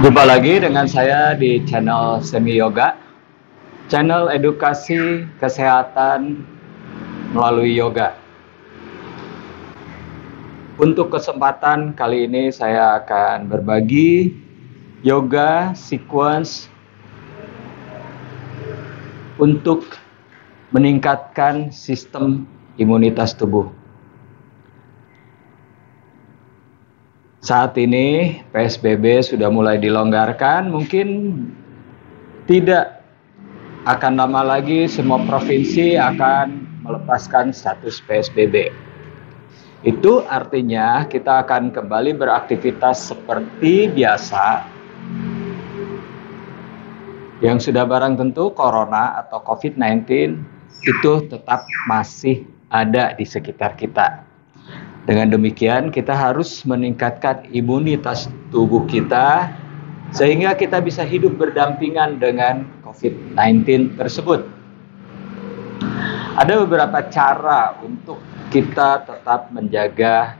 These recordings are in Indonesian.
Jumpa lagi dengan saya di channel Semi Yoga, channel edukasi kesehatan melalui yoga. Untuk kesempatan kali ini saya akan berbagi yoga sequence untuk meningkatkan sistem imunitas tubuh. Saat ini PSBB sudah mulai dilonggarkan, mungkin tidak akan lama lagi semua provinsi akan melepaskan status PSBB. Itu artinya kita akan kembali beraktivitas seperti biasa. Yang sudah barang tentu corona atau COVID-19 itu tetap masih ada di sekitar kita. Dengan demikian kita harus meningkatkan imunitas tubuh kita sehingga kita bisa hidup berdampingan dengan COVID-19 tersebut. Ada beberapa cara untuk kita tetap menjaga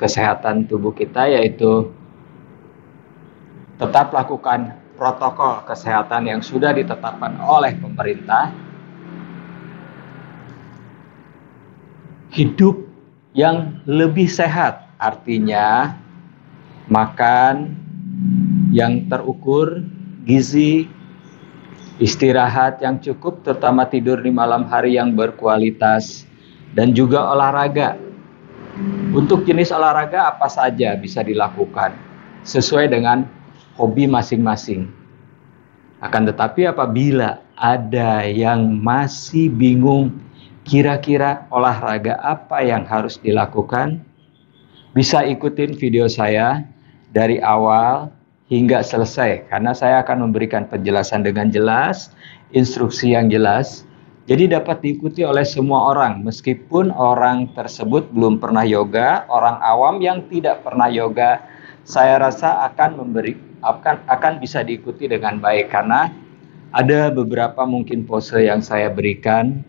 kesehatan tubuh kita, yaitu tetap lakukan protokol kesehatan yang sudah ditetapkan oleh pemerintah, hidup yang lebih sehat, artinya makan yang terukur, gizi, istirahat yang cukup, terutama tidur di malam hari yang berkualitas, dan juga olahraga. Untuk jenis olahraga apa saja bisa dilakukan sesuai dengan hobi masing-masing. Akan tetapi apabila ada yang masih bingung kira-kira olahraga apa yang harus dilakukan, bisa ikutin video saya dari awal hingga selesai, karena saya akan memberikan penjelasan dengan jelas, instruksi yang jelas, jadi dapat diikuti oleh semua orang, meskipun orang tersebut belum pernah yoga, orang awam yang tidak pernah yoga, saya rasa akan bisa diikuti dengan baik, karena ada beberapa mungkin pose yang saya berikan,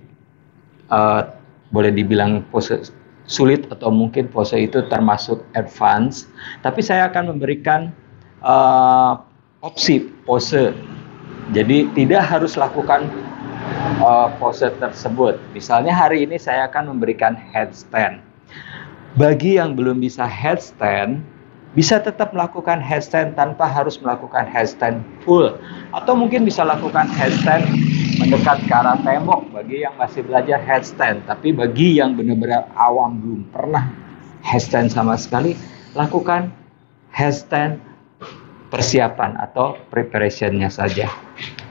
boleh dibilang pose sulit atau mungkin pose itu termasuk advance, tapi saya akan memberikan opsi pose. Jadi tidak harus lakukan pose tersebut. Misalnya hari ini saya akan memberikan headstand. Bagi yang belum bisa headstand, bisa tetap melakukan headstand tanpa harus melakukan headstand full. Atau mungkin bisa lakukan headstand mendekat ke arah tembok bagi yang masih belajar headstand. Tapi bagi yang benar-benar awam belum pernah headstand sama sekali, lakukan headstand persiapan atau preparationnya saja.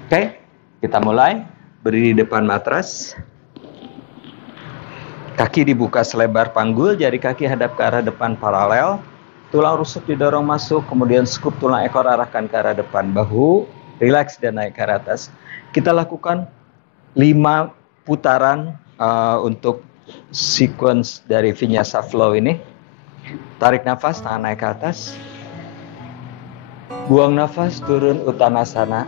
Oke, kita mulai. Berdiri di depan matras. Kaki dibuka selebar panggul, jari kaki hadap ke arah depan paralel. Tulang rusuk didorong masuk, kemudian scoop tulang ekor arahkan ke arah depan. Bahu rileks dan naik ke arah atas. Kita lakukan 5 putaran untuk sequence dari Vinyasa Flow ini. Tarik nafas, tangan naik ke atas. Buang nafas, turun Uttanasana.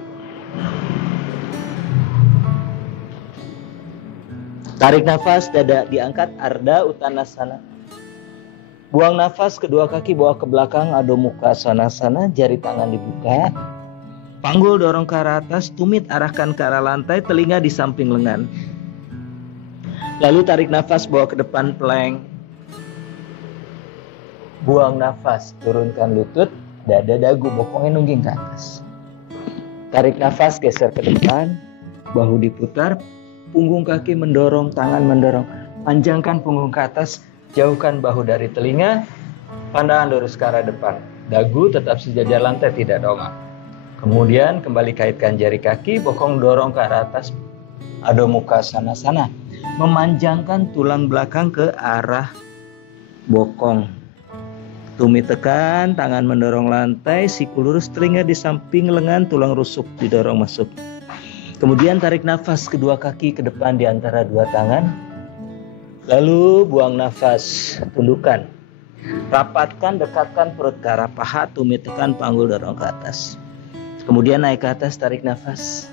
Tarik nafas, dada diangkat, Ardha Uttanasana. Buang nafas, kedua kaki bawa ke belakang, Adho Mukha Svanasana, jari tangan dibuka. Panggul dorong ke arah atas, tumit arahkan ke arah lantai, telinga di samping lengan. Lalu tarik nafas, bawa ke depan plank. Buang nafas, turunkan lutut, dada dagu, bokongnya nungging ke atas. Tarik nafas, geser ke depan, bahu diputar, punggung kaki mendorong, tangan mendorong. Panjangkan punggung ke atas, jauhkan bahu dari telinga, pandangan lurus ke arah depan. Dagu tetap sejajar lantai, tidak dongak. Kemudian kembali kaitkan jari kaki, bokong dorong ke arah atas, Adho Mukha Svanasana. Memanjangkan tulang belakang ke arah bokong. Tumit tekan, tangan mendorong lantai, siku lurus, telinga di samping lengan, tulang rusuk didorong masuk. Kemudian tarik nafas kedua kaki ke depan di antara dua tangan. Lalu buang nafas, tundukkan. Rapatkan, dekatkan perut ke arah paha, tumit tekan, panggul dorong ke atas. Kemudian naik ke atas, tarik nafas.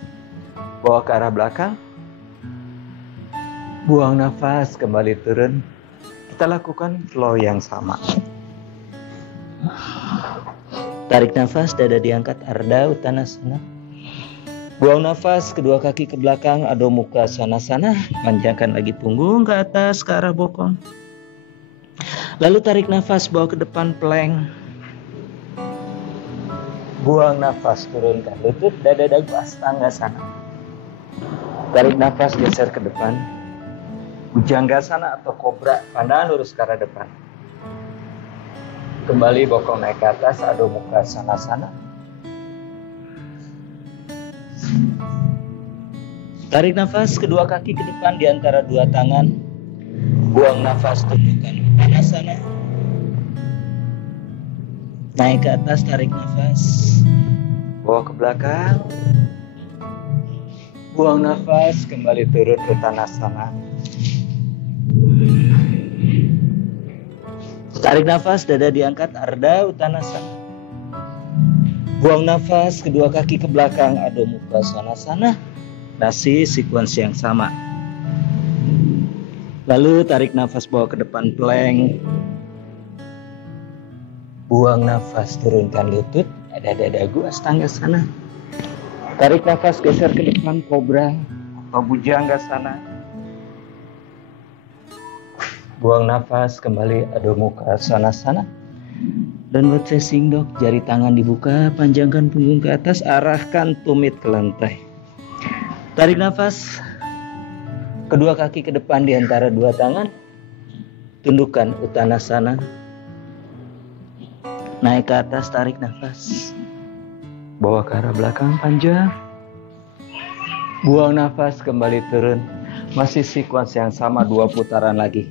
Bawa ke arah belakang. Buang nafas, kembali turun. Kita lakukan flow yang sama. Tarik nafas, dada diangkat, Ardha Uttanasana. Buang nafas, kedua kaki ke belakang, Adho Mukha Svanasana. Panjangkan lagi punggung ke atas ke arah bokong. Lalu tarik nafas, bawa ke depan, plank. Buang nafas, turunkan lutut, dada dagu, Astanggasana. Tarik nafas, geser ke depan. Bhujanggasana atau kobra, pandangan lurus ke arah depan. Kembali bokong naik ke atas, Adho Mukha Svanasana. Tarik nafas, kedua kaki ke depan di antara dua tangan. Buang nafas, tundukkan Uttanasana. Naik ke atas, tarik nafas. Bawa ke belakang. Buang nafas, kembali turun Uttanasana. Tarik nafas, dada diangkat, Ardha Uttanasana. Buang nafas, kedua kaki ke belakang, Adho Mukha Svanasana. Masih sekuensi yang sama. Lalu tarik nafas, bawa ke depan, plank. Buang nafas, turunkan lutut, dada dagu, Astanggasana. Tarik nafas, geser ke depan, kobra atau Bhujanggasana. Buang nafas, kembali Adho Mukha Svanasana. Downward facing dog, jari tangan dibuka, panjangkan punggung ke atas, arahkan tumit ke lantai. Tarik nafas, kedua kaki ke depan di antara dua tangan, tundukkan Uttanasana. Naik ke atas, tarik nafas, bawa ke arah belakang, panjang. Buang nafas, kembali turun. Masih sekuensi yang sama, 2 putaran lagi.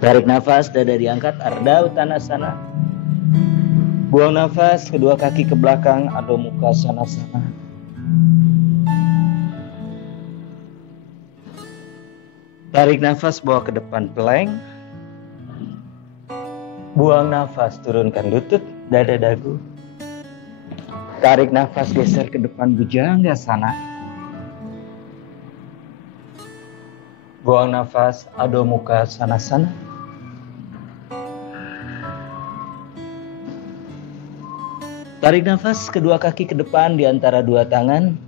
Tarik nafas, dada diangkat, Ardha Uttanasana. Buang nafas, kedua kaki ke belakang, Adho Mukha Svanasana. Tarik nafas, bawa ke depan, plank. Buang nafas, turunkan lutut, dada dagu. Tarik nafas, geser ke depan, Bhujanggasana. Buang nafas, Adho Mukha Svanasana. Tarik nafas, kedua kaki ke depan di antara dua tangan.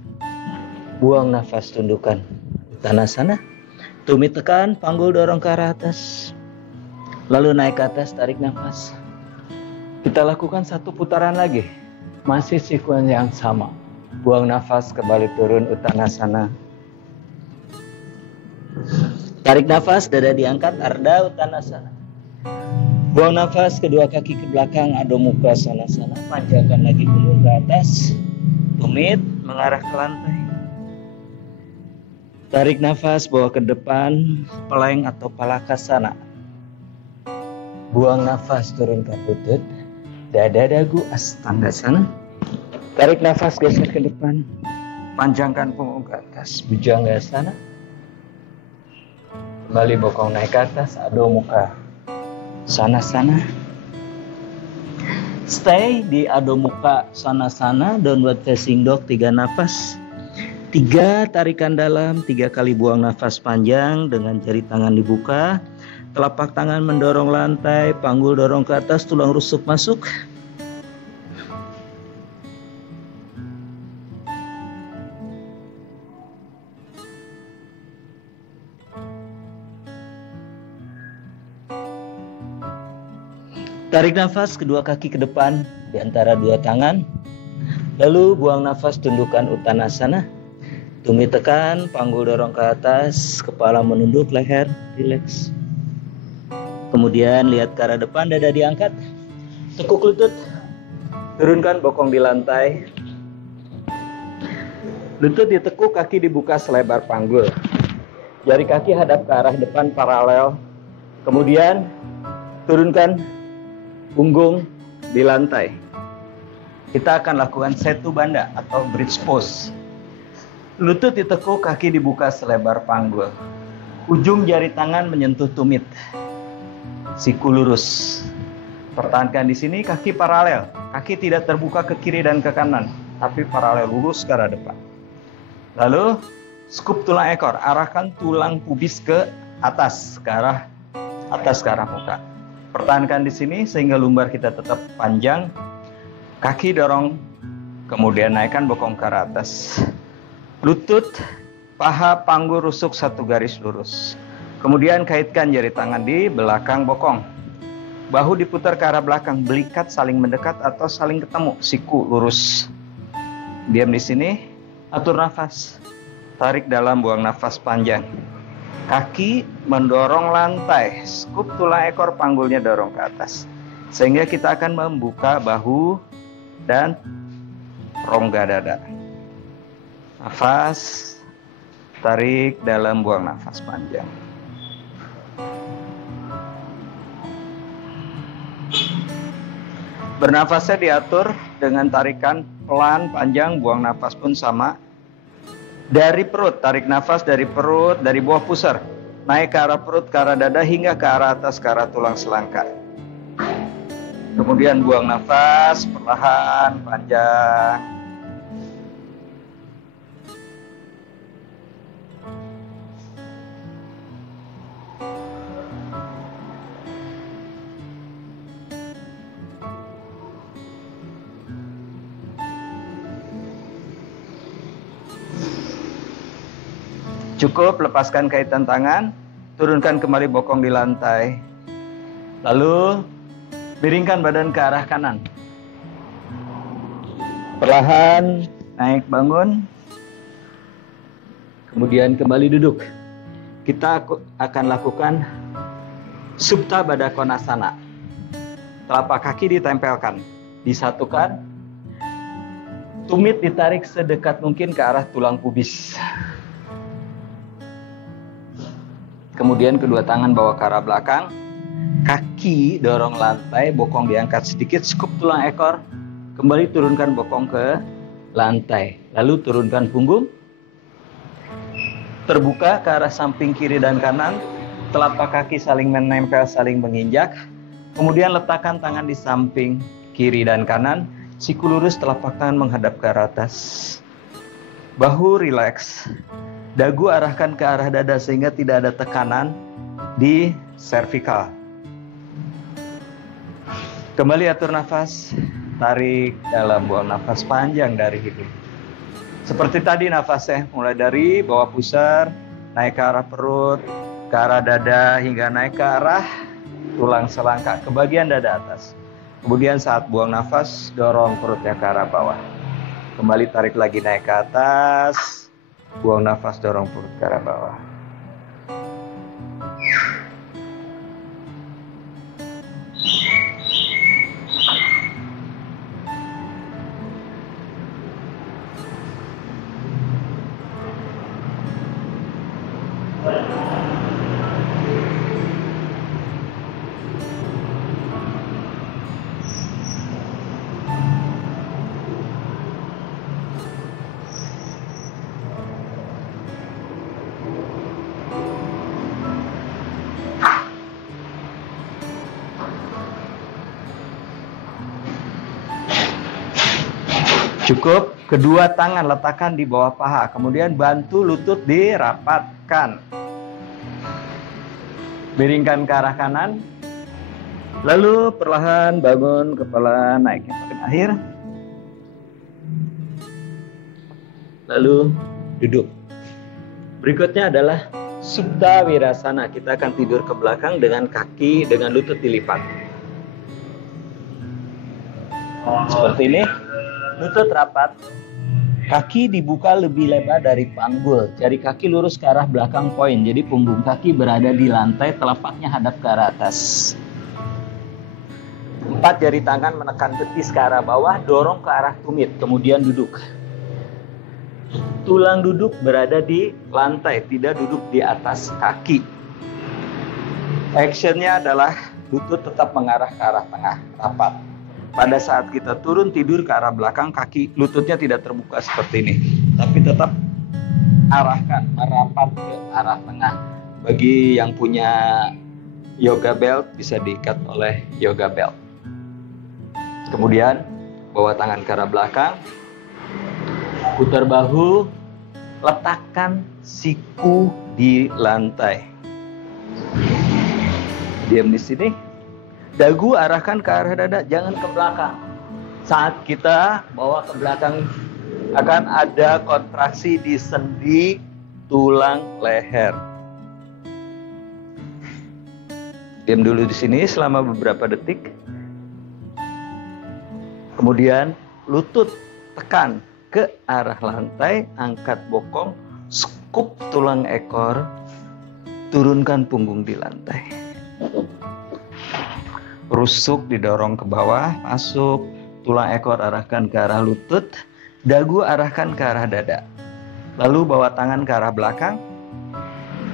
Buang nafas, tundukkan Uttanasana. Tumit tekan, panggul dorong ke arah atas. Lalu naik ke atas, tarik nafas. Kita lakukan 1 putaran lagi. Masih sekuensi yang sama. Buang nafas, kembali turun Uttanasana. Tarik nafas, dada diangkat, Ardha Uttanasana. Buang nafas, kedua kaki ke belakang, Adho Mukha Svanasana. Panjangkan lagi punggung ke atas. Tumit mengarah ke lantai. Tarik nafas, bawa ke depan, plank atau Palakasana. Buang nafas, turunkan lutut, dada dagu, Astanggasana. Tarik nafas, geser ke depan, panjangkan punggung ke atas, Bhujanggasana. Kembali bokong naik ke atas, Adho Mukha Svanasana. Stay di Adho Mukha Svanasana, downward facing dog, 3 nafas. 3 tarikan dalam, 3 kali buang nafas panjang dengan jari tangan dibuka. Telapak tangan mendorong lantai, panggul dorong ke atas, tulang rusuk masuk. Tarik nafas, kedua kaki ke depan di antara dua tangan. Lalu buang nafas, tundukkan Uttanasana. Tumit tekan, panggul dorong ke atas, kepala menunduk, leher rileks. Kemudian lihat ke arah depan, dada diangkat, tekuk lutut, turunkan bokong di lantai. Lutut ditekuk, kaki dibuka selebar panggul. Jari kaki hadap ke arah depan paralel. Kemudian turunkan punggung di lantai. Kita akan lakukan Setu Bandha atau bridge pose. Lutut ditekuk, kaki dibuka selebar panggul. Ujung jari tangan menyentuh tumit. Siku lurus. Pertahankan di sini, kaki paralel. Kaki tidak terbuka ke kiri dan ke kanan, tapi paralel lurus ke arah depan. Lalu scoop tulang ekor, arahkan tulang pubis ke atas, ke arah muka. Pertahankan di sini sehingga lumbar kita tetap panjang. Kaki dorong, kemudian naikkan bokong ke arah atas. Lutut, paha, panggul rusuk satu garis lurus. Kemudian kaitkan jari tangan di belakang bokong. Bahu diputar ke arah belakang, belikat saling mendekat atau saling ketemu, siku lurus. Diam di sini, atur nafas. Tarik dalam, buang nafas panjang. Kaki mendorong lantai, skup tulang ekor, panggulnya dorong ke atas. Sehingga kita akan membuka bahu dan rongga dada. Nafas, tarik dalam, buang nafas panjang. Bernafasnya diatur dengan tarikan pelan, panjang, buang nafas pun sama. Dari perut, tarik nafas dari perut, dari bawah pusar. Naik ke arah perut, ke arah dada, hingga ke arah atas, ke arah tulang selangkah. Kemudian buang nafas, perlahan, panjang. Cukup, lepaskan kaitan tangan, turunkan kembali bokong di lantai. Lalu, miringkan badan ke arah kanan. Perlahan, naik bangun. Kemudian kembali duduk. Kita akan lakukan Supta Baddha Konasana. Telapak kaki ditempelkan, disatukan. Tumit ditarik sedekat mungkin ke arah tulang pubis. Kemudian kedua tangan bawa ke arah belakang, kaki dorong lantai, bokong diangkat sedikit, skup tulang ekor, kembali turunkan bokong ke lantai. Lalu turunkan punggung, terbuka ke arah samping kiri dan kanan, telapak kaki saling menempel, saling menginjak. Kemudian letakkan tangan di samping kiri dan kanan, siku lurus, telapak tangan menghadap ke arah atas. Bahu rileks. Dagu arahkan ke arah dada sehingga tidak ada tekanan di servikal. Kembali atur nafas, tarik dalam, buang nafas panjang dari hidung. Seperti tadi nafasnya, mulai dari bawah pusar, naik ke arah perut, ke arah dada, hingga naik ke arah tulang selangkah, ke bagian dada atas. Kemudian saat buang nafas, dorong perutnya ke arah bawah. Kembali tarik lagi naik ke atas. Buang nafas, dorong perut ke arah bawah. Cukup, kedua tangan letakkan di bawah paha, kemudian bantu lutut dirapatkan. Miringkan ke arah kanan, lalu perlahan bangun, kepala naik yang paling akhir. Lalu duduk. Berikutnya adalah Supta Wirasana. Kita akan tidur ke belakang dengan kaki, dengan lutut dilipat. Seperti ini. Lutut rapat, kaki dibuka lebih lebar dari panggul, jari kaki lurus ke arah belakang poin, jadi punggung kaki berada di lantai, telapaknya hadap ke arah atas. 4 jari tangan menekan betis ke arah bawah, dorong ke arah tumit, kemudian duduk. Tulang duduk berada di lantai, tidak duduk di atas kaki. Actionnya adalah lutut tetap mengarah ke arah tengah, rapat. Pada saat kita turun tidur ke arah belakang, kaki lututnya tidak terbuka seperti ini, tapi tetap arahkan, merapat ke arah tengah. Bagi yang punya yoga belt, bisa diikat oleh yoga belt. Kemudian bawa tangan ke arah belakang, putar bahu, letakkan siku di lantai. Diam di sini. Dagu arahkan ke arah dada, jangan ke belakang. Saat kita bawa ke belakang akan ada kontraksi di sendi tulang leher. Diam dulu di sini selama beberapa detik. Kemudian lutut tekan ke arah lantai, angkat bokong, skup tulang ekor, turunkan punggung di lantai. Rusuk didorong ke bawah, masuk, tulang ekor arahkan ke arah lutut, dagu arahkan ke arah dada. Lalu bawa tangan ke arah belakang,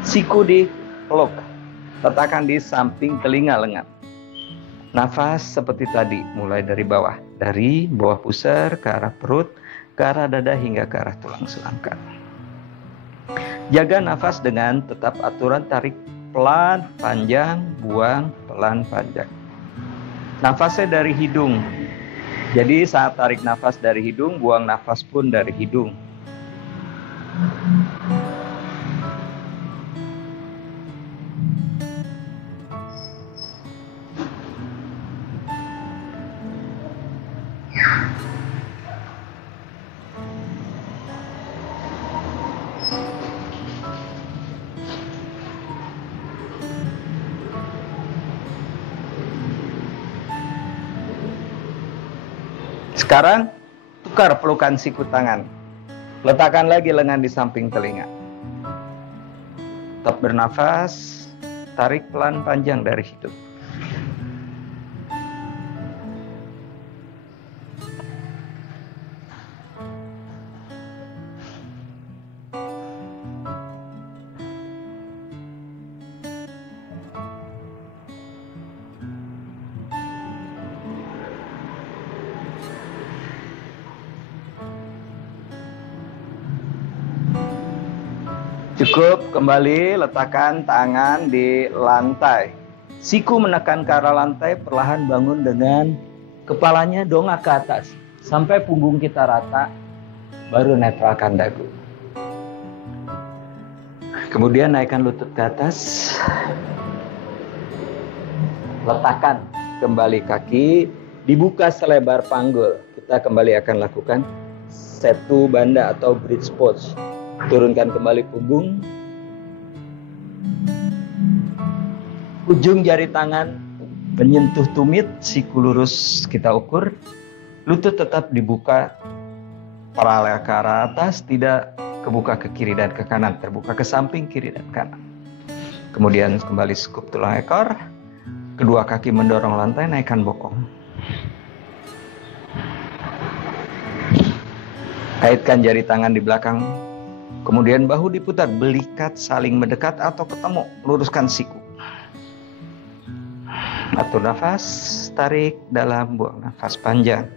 siku dipeluk, letakkan di samping telinga lengan. Nafas seperti tadi, mulai dari bawah pusar ke arah perut, ke arah dada hingga ke arah tulang selangkah. Jaga nafas dengan tetap aturan tarik pelan, panjang, buang, pelan, panjang. Nafasnya dari hidung. Jadi saat tarik nafas dari hidung, buang nafas pun dari hidung. Sekarang tukar pelukan siku tangan. Letakkan lagi lengan di samping telinga. Tetap bernafas, tarik pelan panjang dari hidung. Cukup, kembali letakkan tangan di lantai. Siku menekan ke arah lantai, perlahan bangun dengan kepalanya dongak ke atas. Sampai punggung kita rata, baru netralkan dagu. Kemudian naikkan lutut ke atas. Letakkan kembali kaki, dibuka selebar panggul. Kita kembali akan lakukan setu banda atau bridge pose. Turunkan kembali punggung. Ujung jari tangan menyentuh tumit, siku lurus kita ukur. Lutut tetap dibuka paralel ke arah atas, tidak kebuka ke kiri dan ke kanan, terbuka ke samping kiri dan kanan. Kemudian kembali skup tulang ekor. Kedua kaki mendorong lantai, naikkan bokong. Kaitkan jari tangan di belakang. Kemudian bahu diputar, belikat saling mendekat atau ketemu, luruskan siku. Atur nafas, tarik dalam, buang nafas panjang.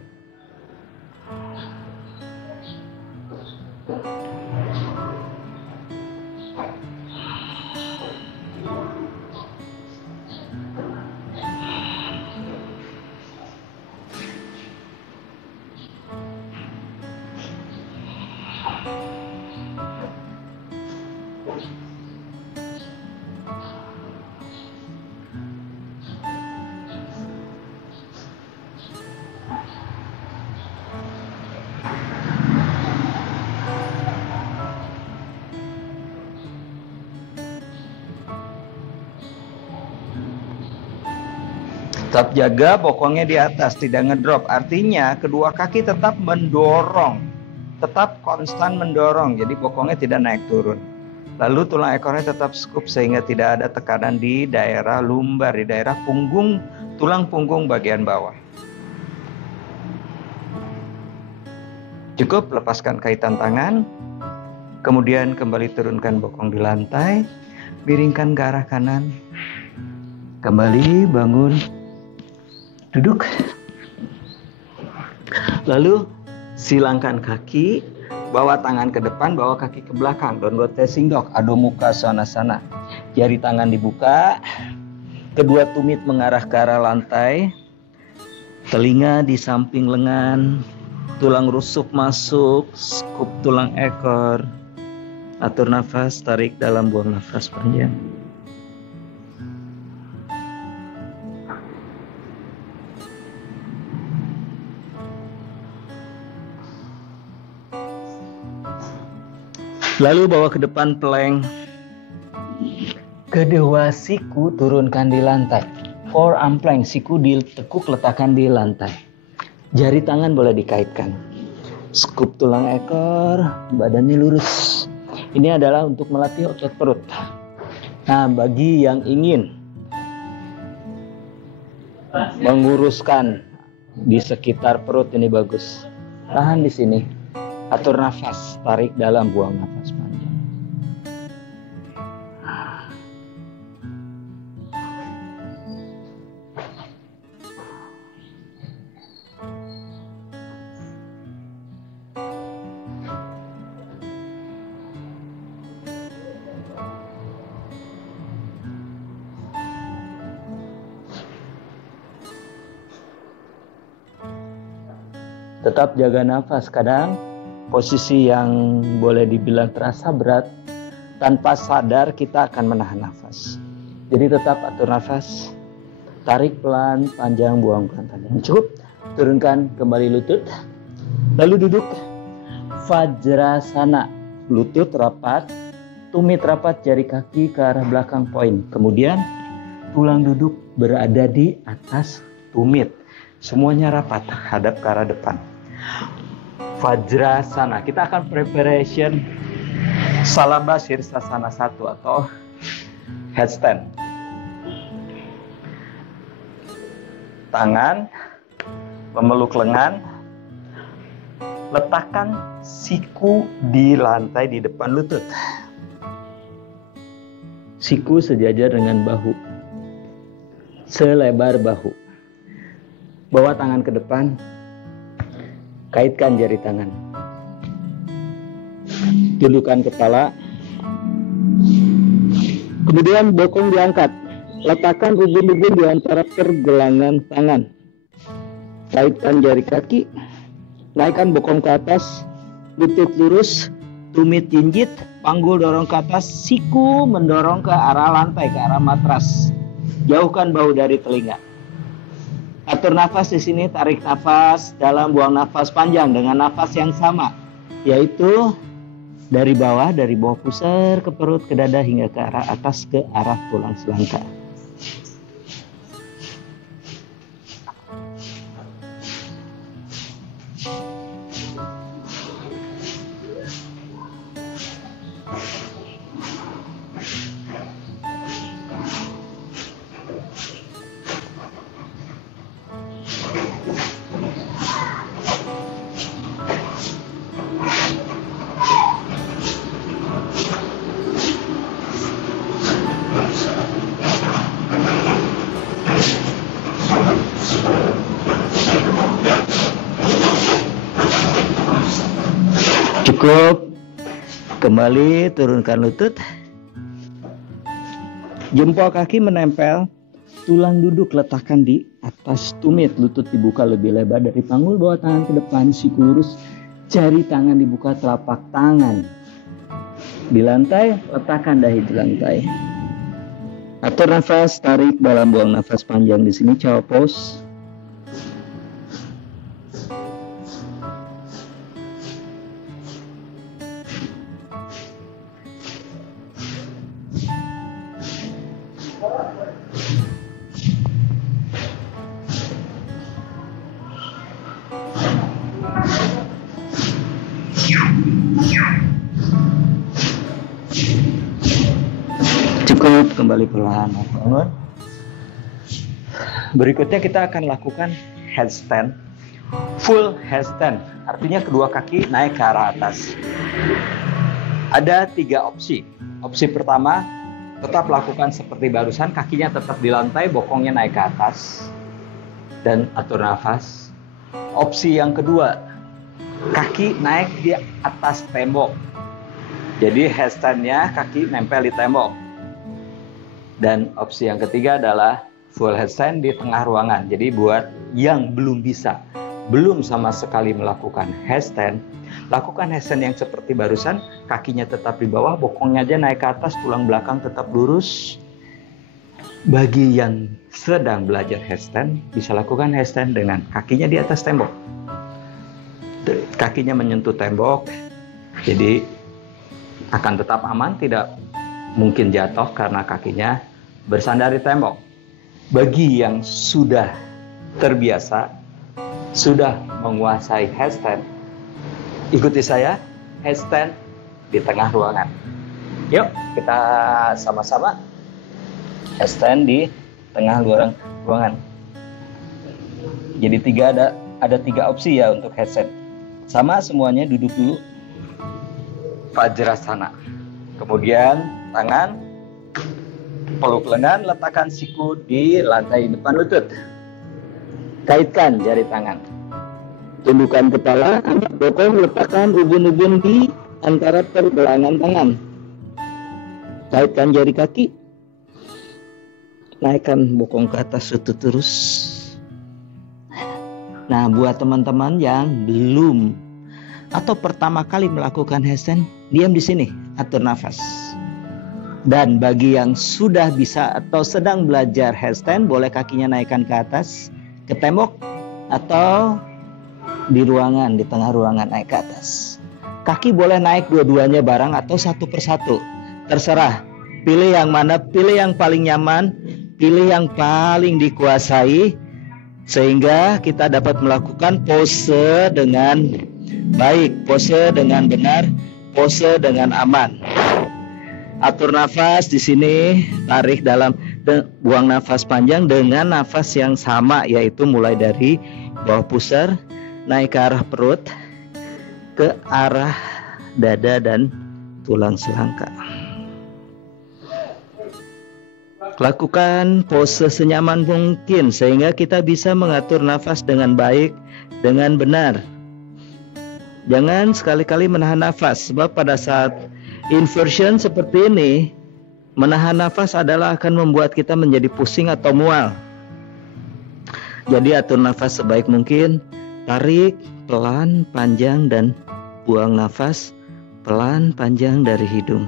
Tetap jaga bokongnya di atas, tidak ngedrop. Artinya kedua kaki tetap mendorong, tetap konstan mendorong. Jadi bokongnya tidak naik turun. Lalu tulang ekornya tetap skup sehingga tidak ada tekanan di daerah lumbar, di daerah punggung, tulang punggung bagian bawah. Cukup, lepaskan kaitan tangan. Kemudian kembali turunkan bokong di lantai, miringkan ke arah kanan. Kembali bangun. Duduk. Lalu silangkan kaki, bawa tangan ke depan, bawa kaki ke belakang. Downward facing dog, Adho Mukha Svanasana. Jari tangan dibuka, kedua tumit mengarah ke arah lantai, telinga di samping lengan, tulang rusuk masuk, skup tulang ekor. Atur nafas, tarik dalam, buang nafas panjang. Lalu bawa ke depan plank. Kedua siku turunkan di lantai. Forearm plank, siku ditekuk letakkan di lantai. Jari tangan boleh dikaitkan. Scoop tulang ekor, badannya lurus. Ini adalah untuk melatih otot perut. Nah, bagi yang ingin menguruskan di sekitar perut ini bagus. Tahan di sini. Atur nafas, tarik dalam, buang nafas panjang. Tetap jaga nafas. Kadang posisi yang boleh dibilang terasa berat, tanpa sadar kita akan menahan nafas. Jadi tetap atur nafas, tarik pelan, panjang, buang pelan panjang. Cukup. Turunkan kembali lutut, lalu duduk Vajrasana. Lutut rapat, tumit rapat, jari kaki ke arah belakang poin. Kemudian tulang duduk berada di atas tumit. Semuanya rapat, hadap ke arah depan. Vajrasana. Kita akan preparation Salabha Sirsasana 1 atau headstand. Tangan memeluk lengan, letakkan siku di lantai di depan lutut. Siku sejajar dengan bahu, selebar bahu. Bawa tangan ke depan, kaitkan jari tangan. Tundukkan kepala. Kemudian bokong diangkat. Letakkan ubun-ubun di antara pergelangan tangan. Kaitkan jari kaki. Naikkan bokong ke atas. Lutut lurus. Tumit jinjit. Panggul dorong ke atas. Siku mendorong ke arah lantai, ke arah matras. Jauhkan bahu dari telinga. Atur nafas di sini, tarik nafas dalam, buang nafas panjang dengan nafas yang sama, yaitu dari bawah pusar ke perut, ke dada hingga ke arah atas, ke arah tulang selangkah. Cukup. Kembali turunkan lutut. Jempol kaki menempel. Tulang duduk letakkan di atas tumit. Lutut dibuka lebih lebar dari panggul. Bawa tangan ke depan, siku lurus. Jari tangan dibuka, telapak tangan di lantai. Letakkan dahi di lantai. Atur nafas, tarik dalam, buang nafas panjang di sini. Chow pose. Cukup, kembali perlahan bangun. Berikutnya kita akan lakukan headstand. Full headstand, artinya kedua kaki naik ke arah atas. Ada 3 opsi. Opsi pertama, tetap lakukan seperti barusan, kakinya tetap di lantai, bokongnya naik ke atas, dan atur nafas. Opsi yang kedua, kaki naik di atas tembok. Jadi headstandnya kaki nempel di tembok. Dan opsi yang ketiga adalah full headstand di tengah ruangan. Jadi buat yang belum bisa, belum sama sekali melakukan headstand, lakukan headstand yang seperti barusan, kakinya tetap di bawah, bokongnya aja naik ke atas, tulang belakang tetap lurus. Bagi yang sedang belajar headstand, bisa lakukan headstand dengan kakinya di atas tembok. Kakinya menyentuh tembok, jadi Akan tetap aman, tidak mungkin jatuh karena kakinya bersandar di tembok. Bagi yang sudah terbiasa, sudah menguasai headstand, ikuti saya, headstand di tengah ruangan. Yuk, kita sama-sama headstand di tengah ruangan. Jadi ada tiga opsi ya untuk headstand. Sama semuanya, duduk dulu. Vajrasana. Kemudian tangan peluk lengan, letakkan siku di lantai depan lutut. Kaitkan jari tangan. Tundukkan kepala, angkat bokong, letakkan ubun-ubun di antara pergelangan tangan. Kaitkan jari kaki. Naikkan bokong ke atas lutut terus. Nah, buat teman-teman yang belum atau pertama kali melakukan headstand, diam di sini, atur nafas. Dan bagi yang sudah bisa atau sedang belajar headstand, boleh kakinya naikkan ke atas, ke tembok, atau di ruangan, di tengah ruangan naik ke atas. Kaki boleh naik dua-duanya bareng atau satu persatu. Terserah, pilih yang mana, pilih yang paling nyaman, pilih yang paling dikuasai, sehingga kita dapat melakukan pose dengan baik, pose dengan benar, pose dengan aman. Atur nafas di sini, tarik dalam, buang nafas panjang dengan nafas yang sama, yaitu mulai dari bawah pusar, naik ke arah perut, ke arah dada dan tulang selangkah. Lakukan pose senyaman mungkin sehingga kita bisa mengatur nafas dengan baik, dengan benar. Jangan sekali-kali menahan nafas, sebab pada saat inversion seperti ini, menahan nafas adalah akan membuat kita menjadi pusing atau mual. Jadi atur nafas sebaik mungkin, tarik pelan, panjang, dan buang nafas pelan, panjang dari hidung.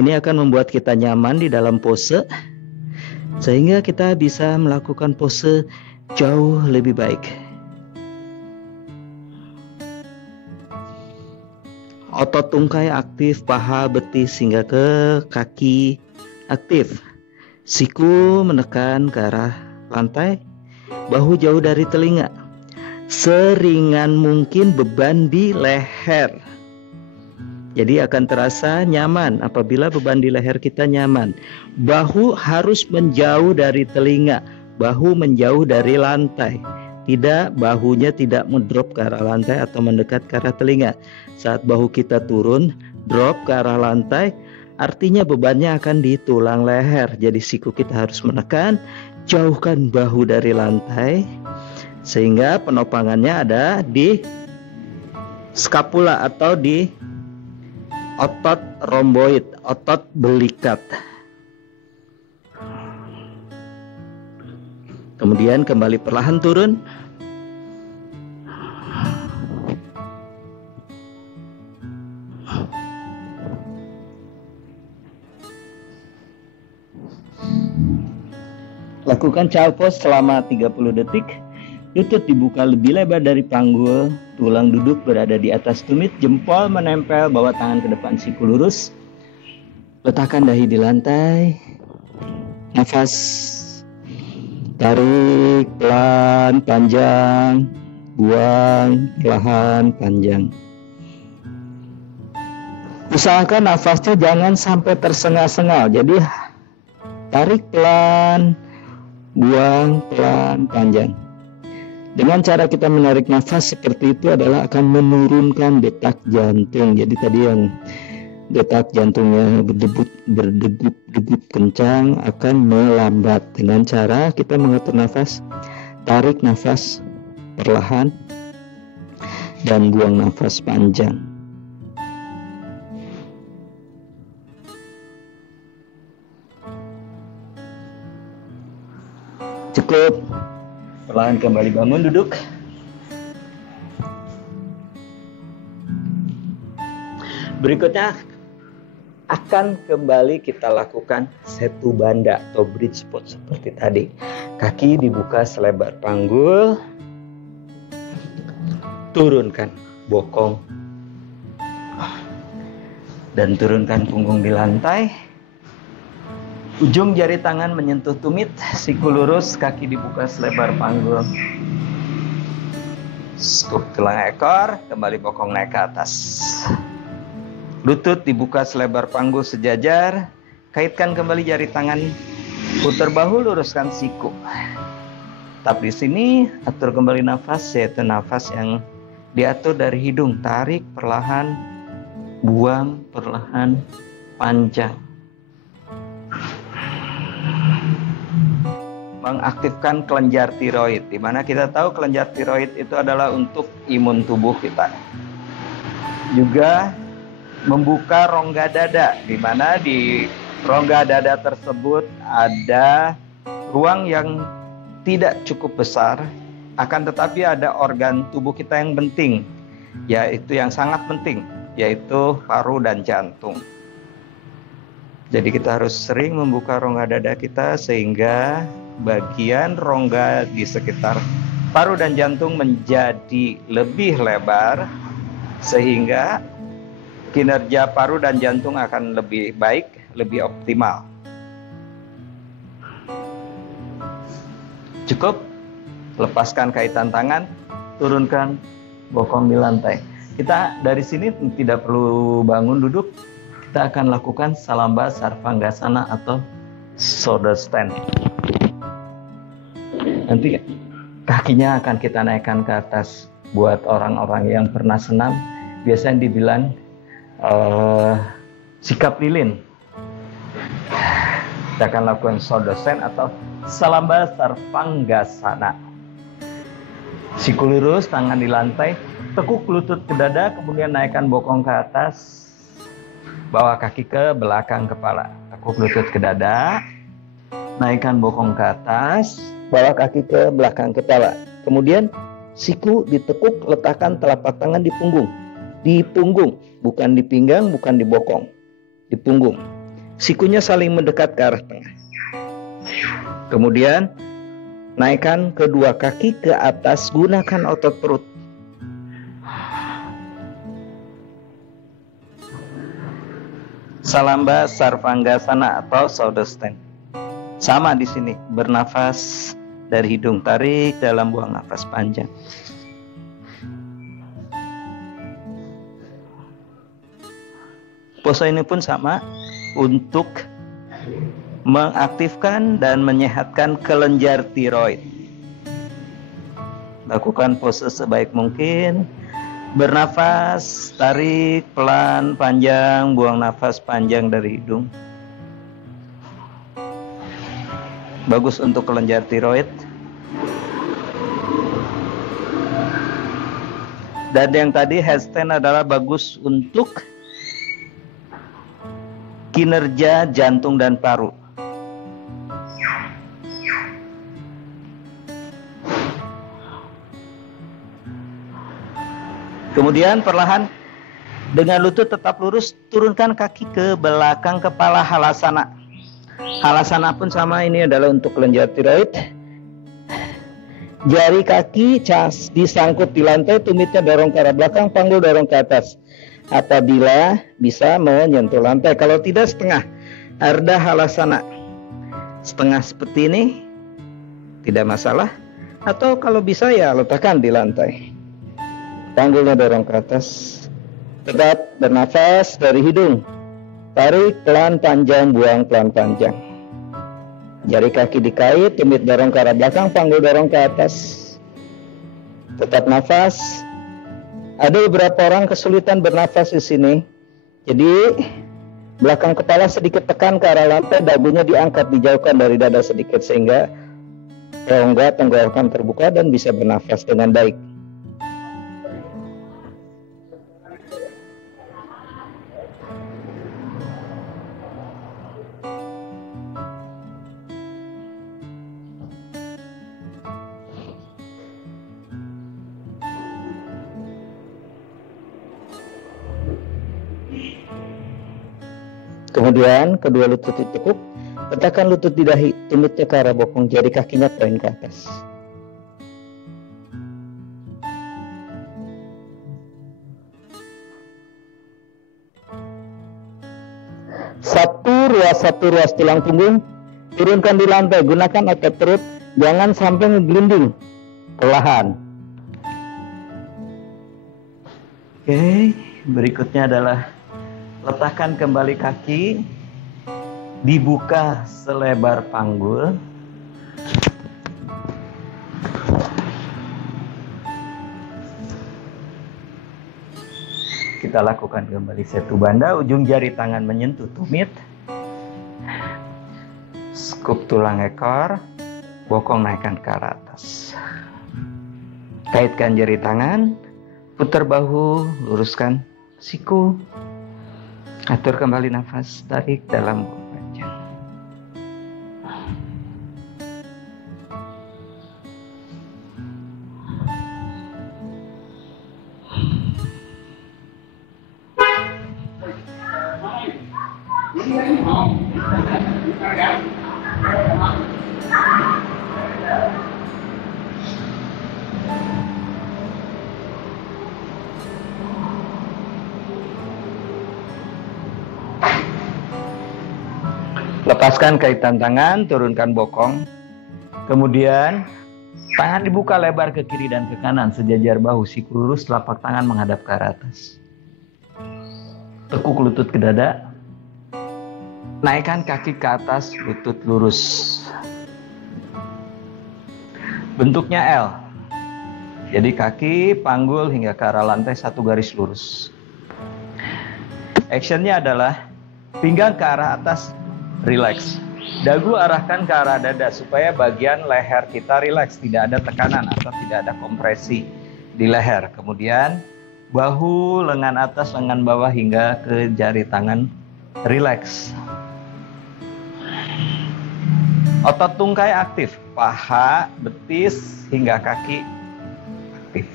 Ini akan membuat kita nyaman di dalam pose, sehingga kita bisa melakukan pose jauh lebih baik. Otot tungkai aktif, paha, betis hingga ke kaki aktif. Siku menekan ke arah lantai, bahu jauh dari telinga. Seringan mungkin beban di leher. Jadi akan terasa nyaman apabila beban di leher kita nyaman. Bahu harus menjauh dari telinga, bahu menjauh dari lantai. Tidak, bahunya tidak mendrop ke arah lantai atau mendekat ke arah telinga. Saat bahu kita turun, drop ke arah lantai, artinya bebannya akan di tulang leher. Jadi siku kita harus menekan, jauhkan bahu dari lantai, sehingga penopangannya ada di skapula atau di otot romboid, otot belikat. Kemudian kembali perlahan turun. Lakukan child pose selama 30 detik. Lutut dibuka lebih lebar dari panggul, tulang duduk berada di atas tumit, jempol menempel bawa tangan ke depan, siku lurus. Letakkan dahi di lantai. Nafas tarik pelan, panjang, buang perlahan, panjang. Usahakan nafasnya jangan sampai tersengal-sengal. Jadi tarik pelan, buang pelan, panjang. Dengan cara kita menarik nafas seperti itu adalah akan menurunkan detak jantung. Jadi tadi yang detak jantungnya berdegup kencang akan melambat. Dengan cara kita mengatur nafas, tarik nafas perlahan dan buang nafas panjang. Cukup. Perlahan kembali bangun duduk. Berikutnya akan kembali kita lakukan setu banda atau bridge pose seperti tadi. Kaki dibuka selebar panggul. Turunkan bokong. Dan turunkan punggung di lantai. Ujung jari tangan menyentuh tumit, siku lurus, kaki dibuka selebar panggul. Skup tulang ekor, kembali bokong naik ke atas. Lutut dibuka selebar panggul sejajar, kaitkan kembali jari tangan, putar bahu, luruskan siku. Tetap di sini, atur kembali nafas, yaitu nafas yang diatur dari hidung, tarik perlahan, buang perlahan, panjang. Mengaktifkan kelenjar tiroid, di mana kita tahu kelenjar tiroid itu adalah untuk imun tubuh kita. Juga membuka rongga dada, di mana di rongga dada tersebut ada ruang yang tidak cukup besar, akan tetapi ada organ tubuh kita yang penting, yaitu yang sangat penting, yaitu paru dan jantung. Jadi kita harus sering membuka rongga dada kita sehingga bagian rongga di sekitar paru dan jantung menjadi lebih lebar, sehingga kinerja paru dan jantung akan lebih baik, lebih optimal. Cukup, lepaskan kaitan tangan, turunkan bokong di lantai. Kita dari sini tidak perlu bangun duduk, kita akan lakukan Salamba Sarvangasana atau shoulder stand. Nanti kakinya akan kita naikkan ke atas. Buat orang-orang yang pernah senam, biasanya dibilang sikap lilin. Kita akan lakukan shoulder stand atau Salamba Sarvangasana. Siku lurus, tangan di lantai, tekuk lutut ke dada, kemudian naikkan bokong ke atas, bawa kaki ke belakang kepala. Tekuk lutut ke dada, naikkan bokong ke atas, bawa kaki ke belakang kepala. Kemudian siku ditekuk, letakkan telapak tangan di punggung. Di punggung, bukan di pinggang, bukan di bokong. Di punggung. Sikunya saling mendekat ke arah tengah. Kemudian naikkan kedua kaki ke atas, gunakan otot perut. Salamba Sarvangasana atau shoulder stand. Sama di sini, bernafas dari hidung, tarik dalam, buang nafas panjang. Pose ini pun sama untuk mengaktifkan dan menyehatkan kelenjar tiroid. Lakukan pose sebaik mungkin. Bernafas, tarik pelan, panjang, buang nafas panjang dari hidung. Bagus untuk kelenjar tiroid. Dan yang tadi headstand adalah bagus untuk kinerja jantung dan paru. Kemudian perlahan dengan lutut tetap lurus, turunkan kaki ke belakang kepala, halasana. Halasana pun sama, ini adalah untuk kelenjar tiroid. Jari kaki disangkut di lantai, tumitnya dorong ke arah belakang, panggul dorong ke atas. Apabila bisa menyentuh lantai, kalau tidak setengah. Ardha Halasana. Setengah seperti ini, tidak masalah. Atau kalau bisa ya letakkan di lantai. Panggulnya dorong ke atas. Tetap bernafas dari hidung. Tarik pelan panjang, buang pelan panjang. Jari kaki dikait, tumit dorong ke arah belakang, panggul dorong ke atas. Tetap nafas. Ada beberapa orang kesulitan bernafas di sini. Jadi belakang kepala sedikit tekan ke arah lantai, dagunya diangkat, dijauhkan dari dada sedikit sehingga rongga tenggorokan terbuka dan bisa bernafas dengan baik. Kemudian kedua lutut ditekuk, letakkan lutut di dahi, tumitnya ke arah bokong, jari kakinya poin ke atas. satu ruas tulang punggung, turunkan di lantai, gunakan otot perut, jangan sampai ngeglinding, perlahan. Oke, berikutnya adalah letakkan kembali kaki, dibuka selebar panggul. Kita lakukan kembali setu banda, ujung jari tangan menyentuh tumit. Skup tulang ekor, bokong naikkan ke arah atas. Kaitkan jari tangan, putar bahu, luruskan siku. Atur kembali nafas, tarik dalam buang panjang. Lepaskan kaitan tangan, turunkan bokong. Kemudian tangan dibuka lebar ke kiri dan ke kanan, sejajar bahu, siku lurus, telapak tangan menghadap ke arah atas. Tekuk lutut ke dada. Naikkan kaki ke atas, lutut lurus. Bentuknya L. Jadi kaki panggul hingga ke arah lantai, satu garis lurus. Actionnya adalah pinggang ke arah atas, relax. Dagu arahkan ke arah dada supaya bagian leher kita relax, tidak ada tekanan atau tidak ada kompresi di leher. Kemudian bahu, lengan atas, lengan bawah hingga ke jari tangan relax. Otot tungkai aktif, paha, betis hingga kaki aktif.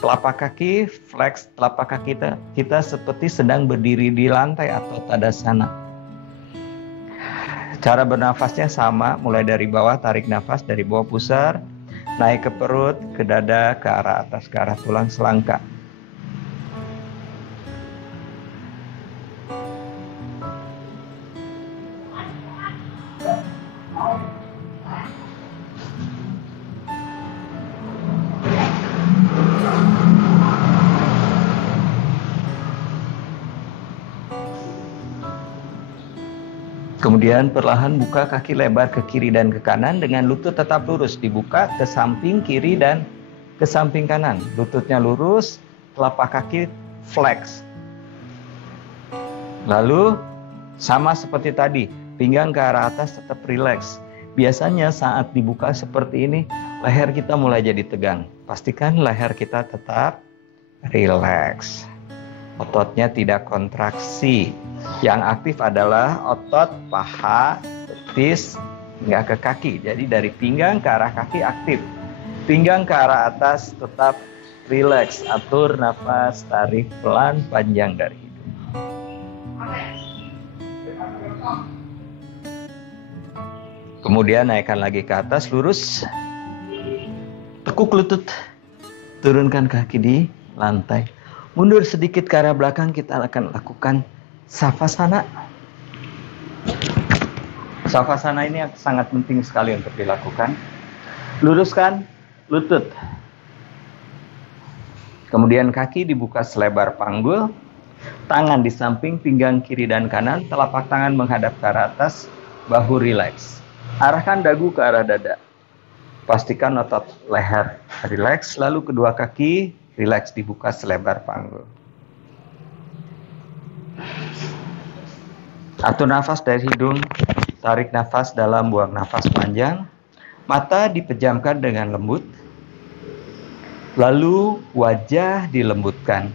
Telapak kaki flex, telapak kaki kita seperti sedang berdiri di lantai atau tadasana. Cara bernafasnya sama, mulai dari bawah, tarik nafas dari bawah pusar, naik ke perut, ke dada, ke arah atas, ke arah tulang selangka. Kemudian perlahan buka kaki lebar ke kiri dan ke kanan dengan lutut tetap lurus. Dibuka ke samping kiri dan ke samping kanan. Lututnya lurus, telapak kaki flex. Lalu sama seperti tadi, pinggang ke arah atas tetap relax. Biasanya saat dibuka seperti ini, leher kita mulai jadi tegang. Pastikan leher kita tetap relax. Ototnya tidak kontraksi. Yang aktif adalah otot paha, betis, hingga ke kaki. Jadi dari pinggang ke arah kaki aktif. Pinggang ke arah atas tetap relax. Atur nafas, tarik pelan, panjang dari hidung. Kemudian naikkan lagi ke atas, lurus. Tekuk lutut. Turunkan kaki di lantai. Mundur sedikit ke arah belakang, kita akan lakukan Savasana. Savasana ini sangat penting sekali untuk dilakukan. Luruskan lutut. Kemudian kaki dibuka selebar panggul. Tangan di samping pinggang kiri dan kanan. Telapak tangan menghadap ke arah atas. Bahu rileks. Arahkan dagu ke arah dada. Pastikan otot leher rileks. Lalu kedua kaki rileks dibuka selebar panggul. Atur nafas dari hidung, tarik nafas dalam, buang nafas panjang. Mata dipejamkan dengan lembut. Lalu wajah dilembutkan.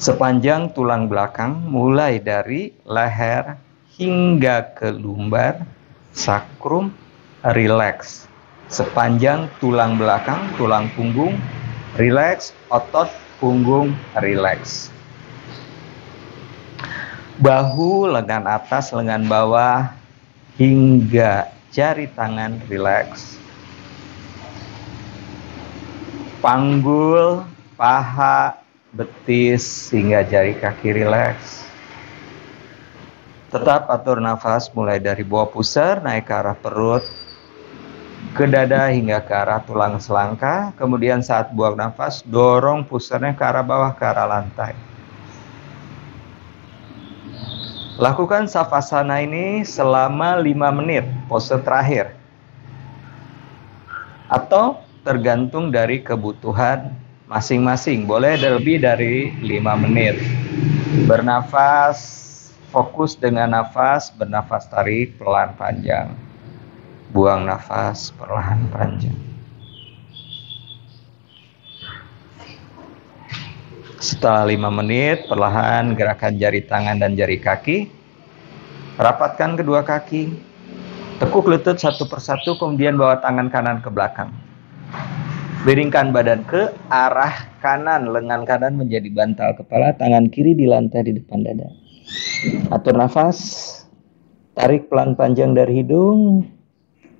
Sepanjang tulang belakang, mulai dari leher hingga ke lumbar, sakrum, rileks. Sepanjang tulang belakang, tulang punggung, rileks, otot punggung rileks. Bahu, lengan atas, lengan bawah, hingga jari tangan rileks. Panggul, paha, betis, hingga jari kaki rileks. Tetap atur nafas mulai dari bawah pusar, naik ke arah perut, ke dada hingga ke arah tulang selangka. Kemudian saat buang nafas, dorong pusarnya ke arah bawah, ke arah lantai. Lakukan savasana ini selama 5 menit, pose terakhir. Atau tergantung dari kebutuhan masing-masing, boleh lebih dari 5 menit. Bernafas, fokus dengan nafas, bernafas tarik pelan panjang. Buang nafas perlahan panjang. Setelah 5 menit, perlahan gerakan jari tangan dan jari kaki. Rapatkan kedua kaki. Tekuk lutut satu persatu, kemudian bawa tangan kanan ke belakang. Miringkan badan ke arah kanan, lengan kanan menjadi bantal kepala, tangan kiri di lantai di depan dada. Atur nafas, tarik pelan panjang dari hidung,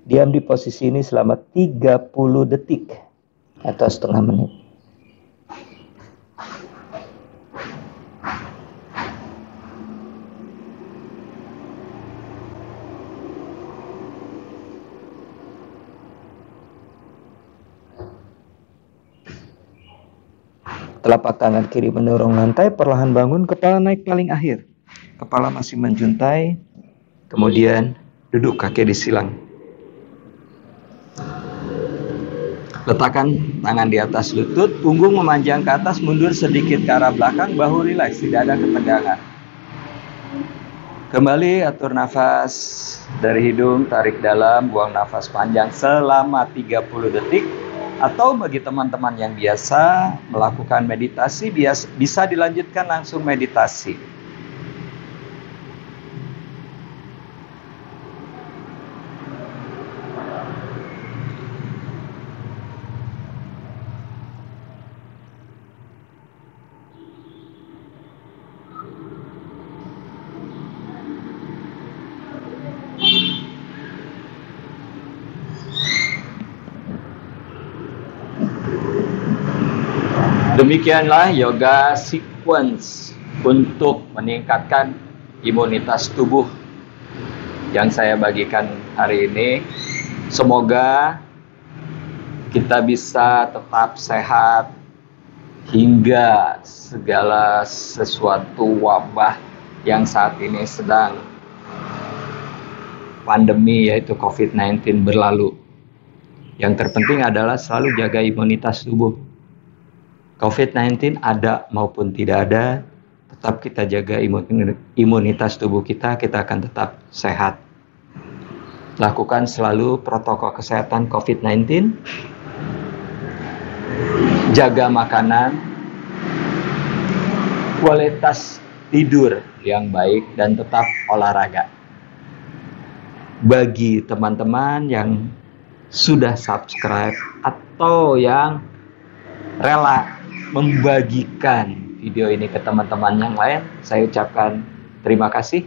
diam di posisi ini selama 30 detik atau setengah menit. Telapak tangan kiri mendorong lantai, perlahan bangun, kepala naik paling akhir. Kepala masih menjuntai, kemudian duduk kaki disilang. Letakkan tangan di atas lutut, punggung memanjang ke atas, mundur sedikit ke arah belakang, bahu rileks, tidak ada ketegangan. Kembali atur nafas dari hidung, tarik dalam, buang nafas panjang selama 30 detik. Atau bagi teman-teman yang biasa melakukan meditasi, bisa dilanjutkan langsung meditasi. Demikianlah yoga sequence untuk meningkatkan imunitas tubuh yang saya bagikan hari ini. Semoga kita bisa tetap sehat hingga segala sesuatu wabah yang saat ini sedang pandemi yaitu COVID-19 berlalu. Yang terpenting adalah selalu jaga imunitas tubuh. COVID-19 ada maupun tidak ada, tetap kita jaga imunitas tubuh kita akan tetap sehat. Lakukan selalu protokol kesehatan COVID-19, jaga makanan, kualitas tidur yang baik, dan tetap olahraga. Bagi teman-teman yang sudah subscribe atau yang rela membagikan video ini ke teman-teman yang lain, saya ucapkan terima kasih.